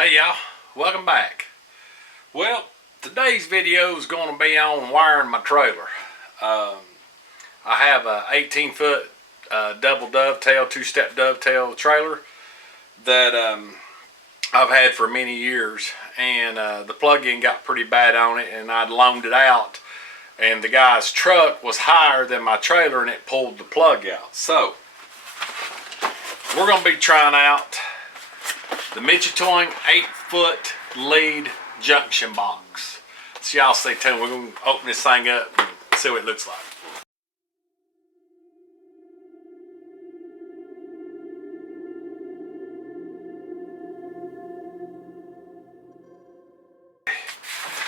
Hey y'all, welcome back. Well, today's video is going to be on wiring my trailer. I have a 18-foot double dovetail, two-step dovetail trailer that I've had for many years, and the plug-in got pretty bad on it, and I'd loaned it out, and the guy's truck was higher than my trailer, and it pulled the plug out. So we're going to be trying out the Mictuning 8-foot lead junction box. So y'all stay tuned. We're going to open this thing up and see what it looks like.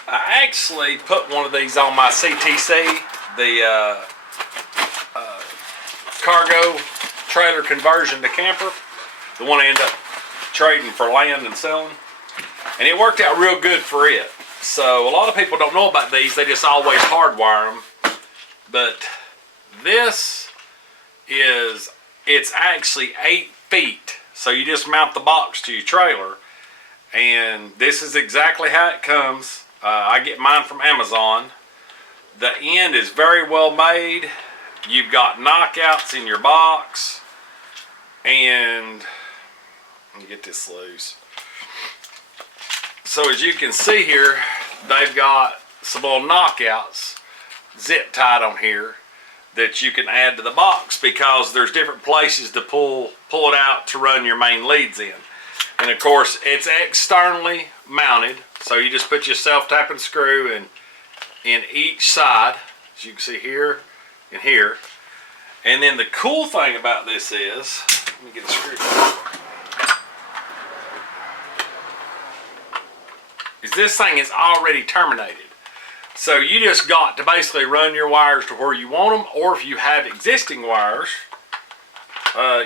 I actually put one of these on my CTC, the cargo trailer conversion to camper, the one I end up trading for land and selling, and it worked out real good for it. So a lot of people don't know about these, they just always hardwire them, but this is, it's actually 8 feet, so you just mount the box to your trailer, and this is exactly how it comes. I get mine from Amazon. The end is very well made. You've got knockouts in your box, and let me get this loose. So as you can see here, they've got some little knockouts zip tied on here that you can add to the box, because there's different places to pull it out to run your main leads in. And of course it's externally mounted, so you just put your self-tapping screw in each side, as you can see here and here. And then the cool thing about this is, let me get a screwdriver, is this thing is already terminated. So you just got to basically run your wires to where you want them, or if you have existing wires,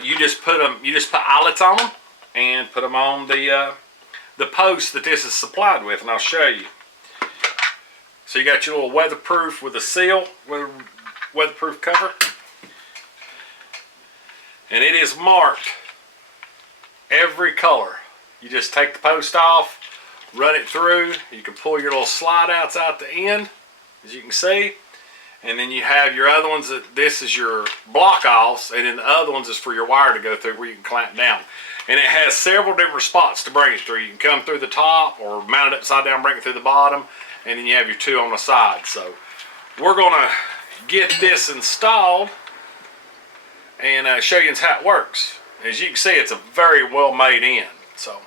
you just put eyelets on them and put them on the post that this is supplied with, and I'll show you. So you got your little weatherproof with a seal, weatherproof cover, and it is marked every color. You just take the post off, run it through. You can pull your little slide outs out the end, as you can see, and then you have your other ones that this is your block offs, and then the other ones is for your wire to go through where you can clamp down. And it has several different spots to bring it through. You can come through the top or mount it upside down, bring it through the bottom, and then you have your two on the side. So we're gonna get this installed and show you how it works. As you can see, it's a very well made end. So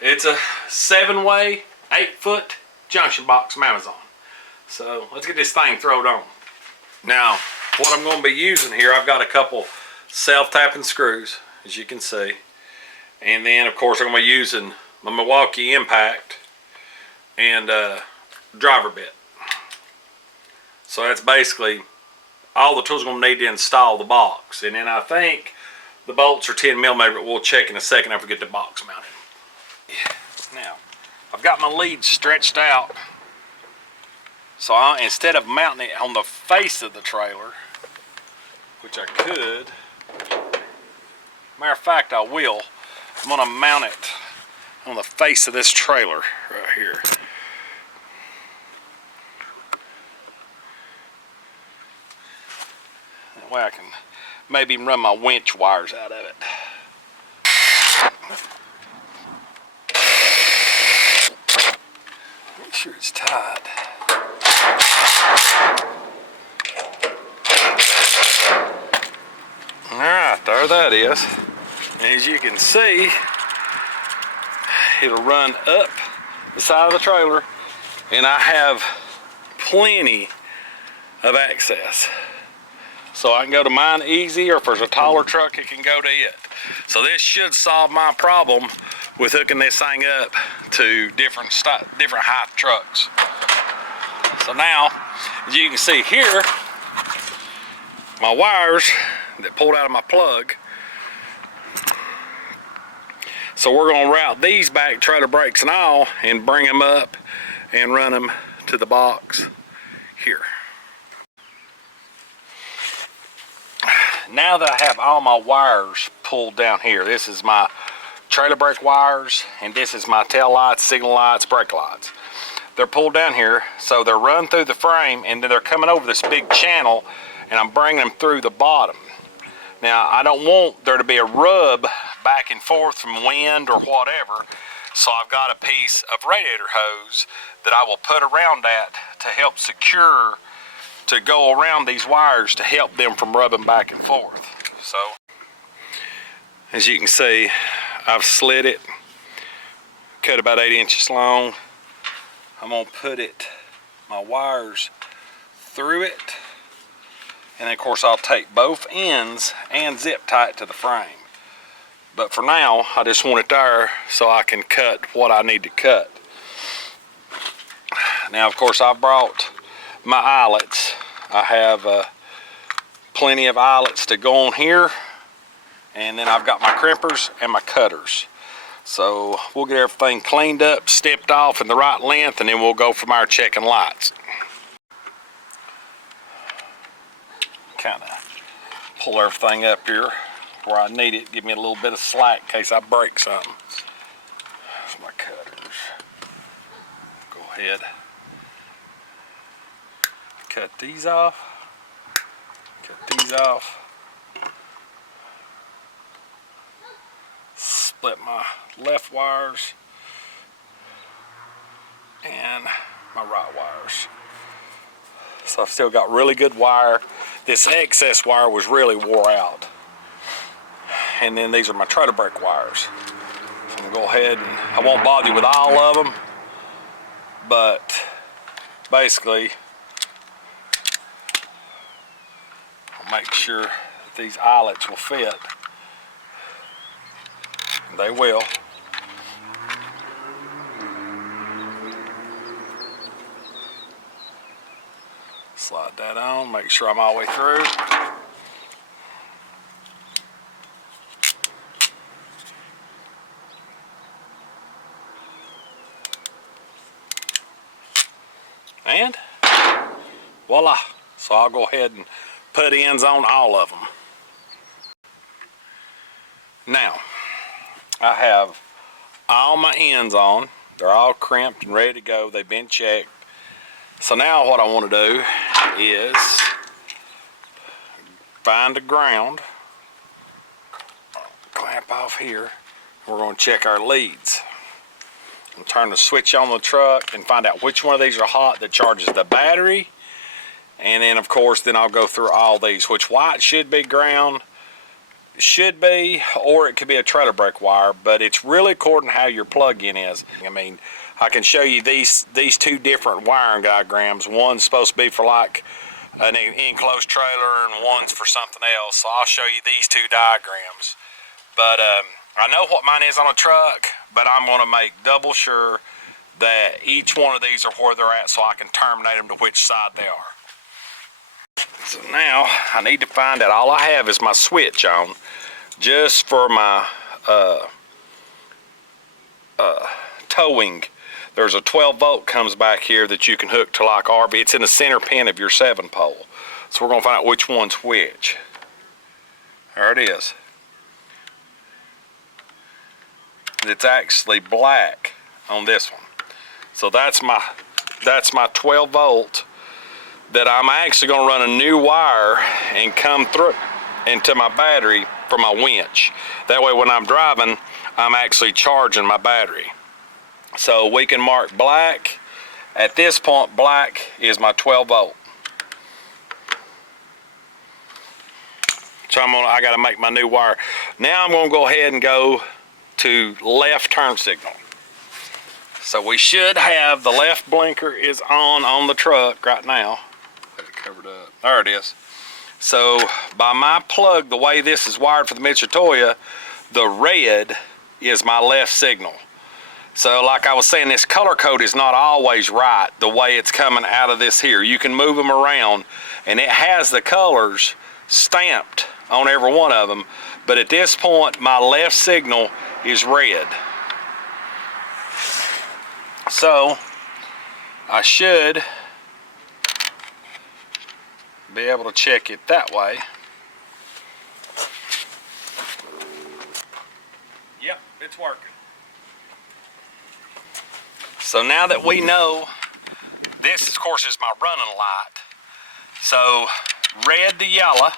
it's a 7-way, 8-foot junction box from Amazon. So let's get this thing thrown on. Now, what I'm going to be using here, I've got a couple self-tapping screws, as you can see. And then, of course, I'm going to be using my Milwaukee impact and driver bit. So that's basically all the tools I'm going to need to install the box. And then I think the bolts are 10mm, but we'll check in a second after we get the box mounted. Now, I've got my lead stretched out, so instead of mounting it on the face of the trailer, which I could, matter of fact I will, I'm going to mount it on the face of this trailer right here. That way I can maybe run my winch wires out of it. Make sure it's tied. Alright, there that is. And as you can see, it'll run up the side of the trailer, and I have plenty of access. So I can go to mine easy, or if there's a taller truck, it can go to it. So this should solve my problem with hooking this thing up to different height trucks. So now, as you can see here, my wires that pulled out of my plug. So we're going to route these back, trailer brakes and all, and bring them up and run them to the box here. Now that I have all my wires pulled down here, this is my trailer brake wires, and this is my tail lights, signal lights, brake lights. They're pulled down here, so they're run through the frame, and then they're coming over this big channel, and I'm bringing them through the bottom. Now, I don't want there to be a rub back and forth from wind or whatever, so I've got a piece of radiator hose that I will put around that to help secure, to go around these wires to help them from rubbing back and forth. So, as you can see, I've slid it, cut about 8 inches long. I'm gonna put my wires through it, and then of course I'll take both ends and zip tie it to the frame. But for now, I just want it there so I can cut what I need to cut. Now, of course, I brought my eyelets. I have plenty of eyelets to go on here, and then I've got my crimpers and my cutters. So we'll get everything cleaned up, stepped off in the right length, and then we'll go from our checking lights. Kind of pull everything up here where I need it. Give me a little bit of slack in case I break something. That's my cutters. Go ahead. Cut these off. Cut these off. Split my left wires and my right wires. So I've still got really good wire. This excess wire was really wore out. And then these are my trailer brake wires. So I'm gonna go ahead and I won't bother you with all of them, but basically I'll make sure that these eyelets will fit. They will. Slide that on, make sure I'm all the way through. And voila. So I'll go ahead and put ends on all of them. Now, I have all my ends on. They're all crimped and ready to go. They've been checked. So now what I want to do is find the ground, clamp off here. We're going to check our leads. And turn the switch on the truck and find out which one of these are hot that charges the battery. And then of course, then I'll go through all these, which white should be ground, should be, or it could be a trailer brake wire, but it's really according to how your plug-in is. I mean, I can show you these two different wiring diagrams. One's supposed to be for like an enclosed trailer and one's for something else. So I'll show you these two diagrams. But I know what mine is on a truck, but I'm going to make double sure that each one of these are where they're at so I can terminate them to which side they are. So now I need to find out, all I have is my switch on just for my towing. There's a 12 volt comes back here that you can hook to like RV. It's in the center pin of your 7-pole. So we're going to find out which one's which. There it is. It's actually black on this one. So that's my 12 volt that I'm actually going to run a new wire and come through into my battery for my winch. That way when I'm driving, I'm actually charging my battery. So we can mark black. At this point, black is my 12 volt. So I got to make my new wire. Now I'm going to go ahead and go to left turn signal. So we should have the left blinker is on the truck right now. Got it covered up. There it is. So by my plug, the way this is wired for the Mictuning, the red is my left signal. So like I was saying, this color code is not always right the way it's coming out of this here. You can move them around and it has the colors stamped on every one of them. But at this point, my left signal is red. So I should be able to check it that way. Yep, it's working. So now that we know, this of course is my running light. So red to yellow.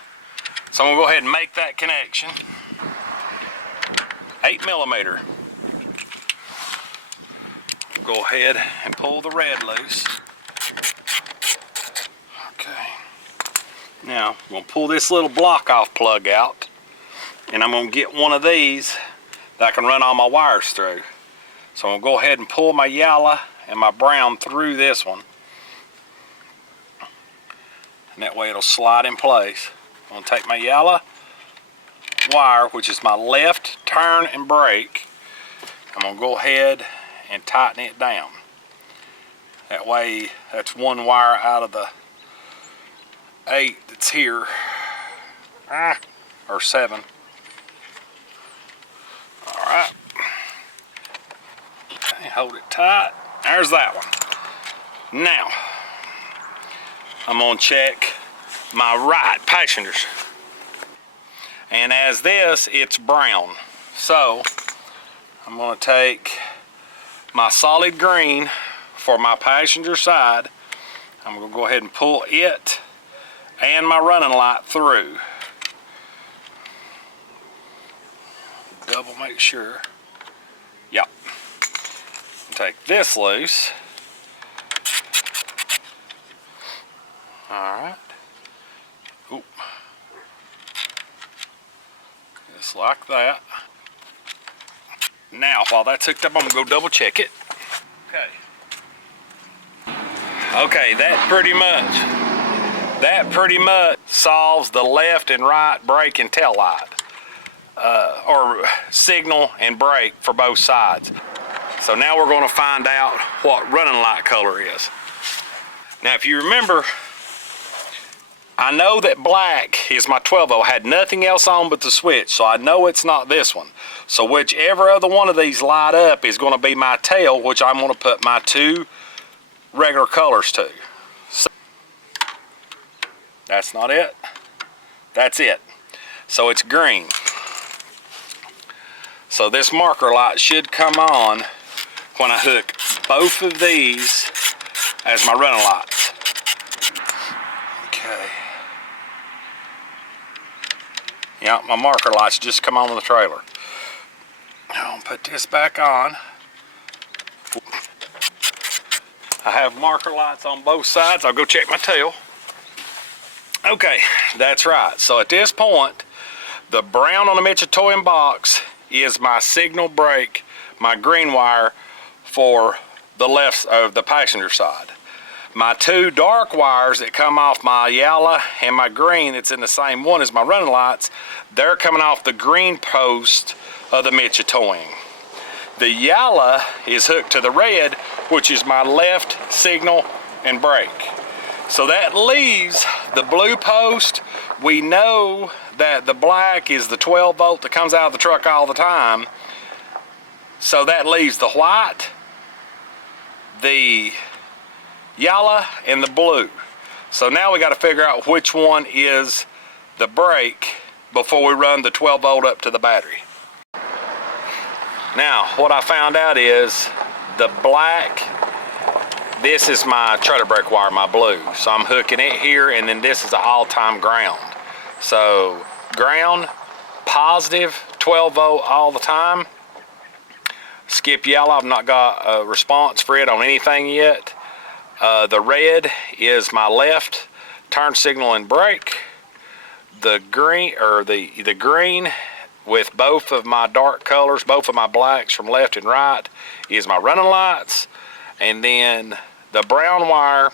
So I'm gonna go ahead and make that connection. 8mm. Go ahead and pull the red loose. Okay. Now I'm gonna pull this little block off plug out, and I'm gonna get one of these that I can run all my wires through. So I'm gonna go ahead and pull my yellow and my brown through this one. And that way it'll slide in place. I'm gonna take my yellow wire, which is my left turn and brake. I'm gonna go ahead and tighten it down. That way, that's one wire out of the 8 that's here, or 7. All right. Okay, hold it tight. There's that one. Now, I'm gonna check my right passengers. And as this, it's brown. So, I'm gonna take my solid green for my passenger side. I'm gonna go ahead and pull it and my running light through. Double make sure. Yep. Take this loose. All right. Oop. Just like that. Now, while that's hooked up, I'm gonna go double check it. Okay. Okay, that pretty much solves the left and right brake and tail light, or signal and brake for both sides. So now we're going to find out what running light color is. Now, if you remember, I know that black is my 12-volt. I had nothing else on but the switch, so I know it's not this one. So whichever other one of these light up is going to be my tail, which I'm going to put my 2 regular colors to. So, that's not it. That's it. So it's green. So this marker light should come on when I hook both of these as my running lights. Okay. Yeah, my marker lights just come on the trailer. Now I'll put this back on. I have marker lights on both sides. I'll go check my tail. Okay, that's right. So at this point, the brown on the Mictuning box is my signal brake, my green wire for the left of the passenger side. My 2 dark wires that come off my yellow and my green that's in the same one as my running lights, they're coming off the green post of the Mictuning. The yellow is hooked to the red, which is my left signal and brake. So that leaves the blue post. We know that the black is the 12-volt that comes out of the truck all the time. So that leaves the white, the yellow, and the blue. So now we got to figure out which one is the brake before we run the 12-volt up to the battery. Now, what I found out is the black, this is my trailer brake wire, my blue. So I'm hooking it here, and then this is an all-time ground. So ground, positive, 12-volt all the time. Skip yellow, I've not got a response for it on anything yet. The red is my left turn signal and brake. The green, or the green with both of my dark colors, both of my blacks from left and right, is my running lights. And then the brown wire,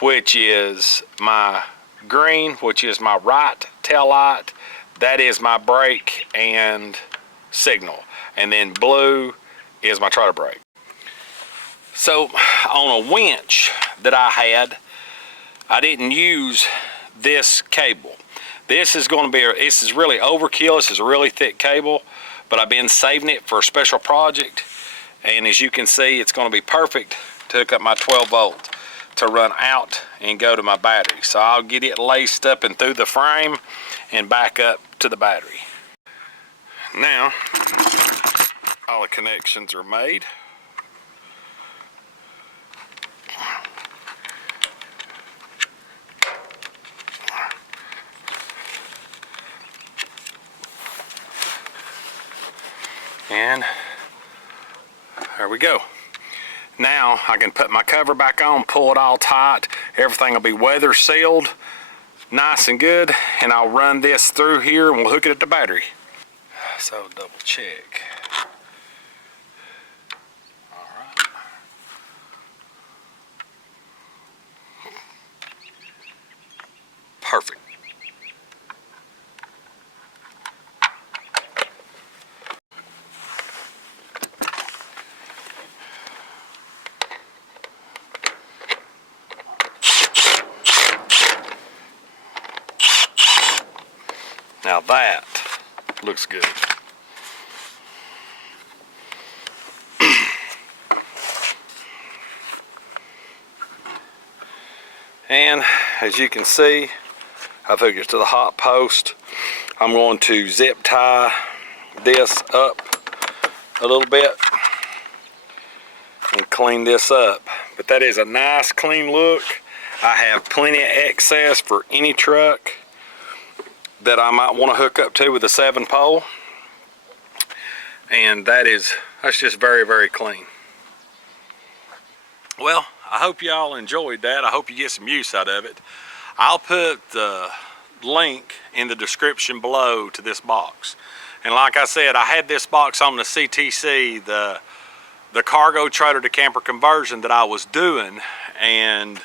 which is my green, which is my right tail light, that is my brake and signal. And then blue is my trailer brake. So on a winch that I had, I didn't use this cable. This is going to be, this is really overkill. This is a really thick cable, but I've been saving it for a special project. And as you can see, it's going to be perfect to hook up my 12-volt to run out and go to my battery. So I'll get it laced up and through the frame and back up to the battery. Now, All the connections are made. And there we go. Now I can put my cover back on, pull it all tight. Everything will be weather sealed, nice and good. And I'll run this through here and we'll hook it at the battery. So double check. All right. Perfect. Now that looks good. And as you can see, I've hooked it to the hot post. I'm going to zip tie this up a little bit and clean this up. But that is a nice clean look. I have plenty of excess for any truck that I might want to hook up to with a 7-pole, and that's just very, very clean. Well, I hope y'all enjoyed that. I hope you get some use out of it. I'll put the link in the description below to this box. And like I said, I had this box on the CTC, the cargo trailer to camper conversion that I was doing, and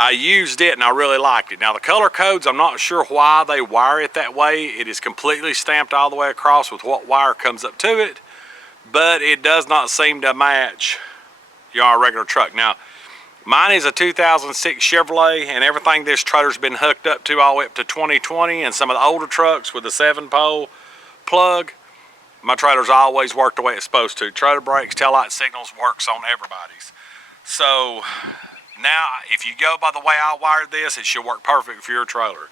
I used it and I really liked it. Now the color codes, I'm not sure why they wire it that way. It is completely stamped all the way across with what wire comes up to it, but it does not seem to match your regular truck. Now mine is a 2006 Chevrolet, and everything this trailer's been hooked up to all the way up to 2020, and some of the older trucks with the 7-pole plug, my trailer's always worked the way it's supposed to. Trailer brakes, taillight signals, works on everybody's. So now, if you go by the way I wired this, it should work perfect for your trailer.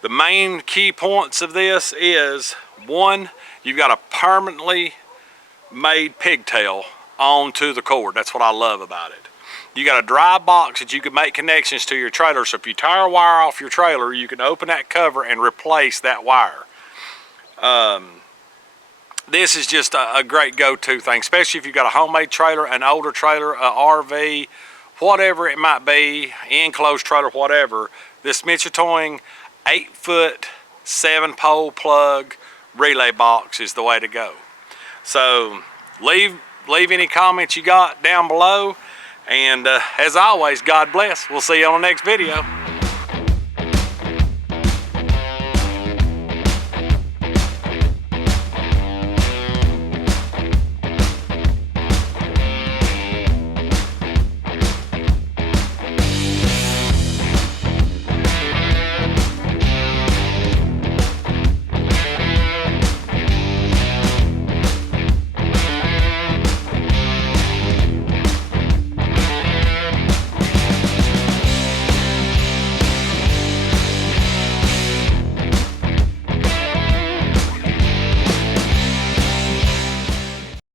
The main key points of this is, one, you've got a permanently made pigtail onto the cord. That's what I love about it. You got a dry box that you can make connections to your trailer, so if you tear a wire off your trailer, you can open that cover and replace that wire. This is just a great go-to thing, especially if you've got a homemade trailer, an older trailer, an RV, whatever it might be, enclosed trailer, whatever. This Mictuning 8-foot 7-pole plug relay box is the way to go. So leave any comments you got down below, and as always, God bless. We'll see you on the next video.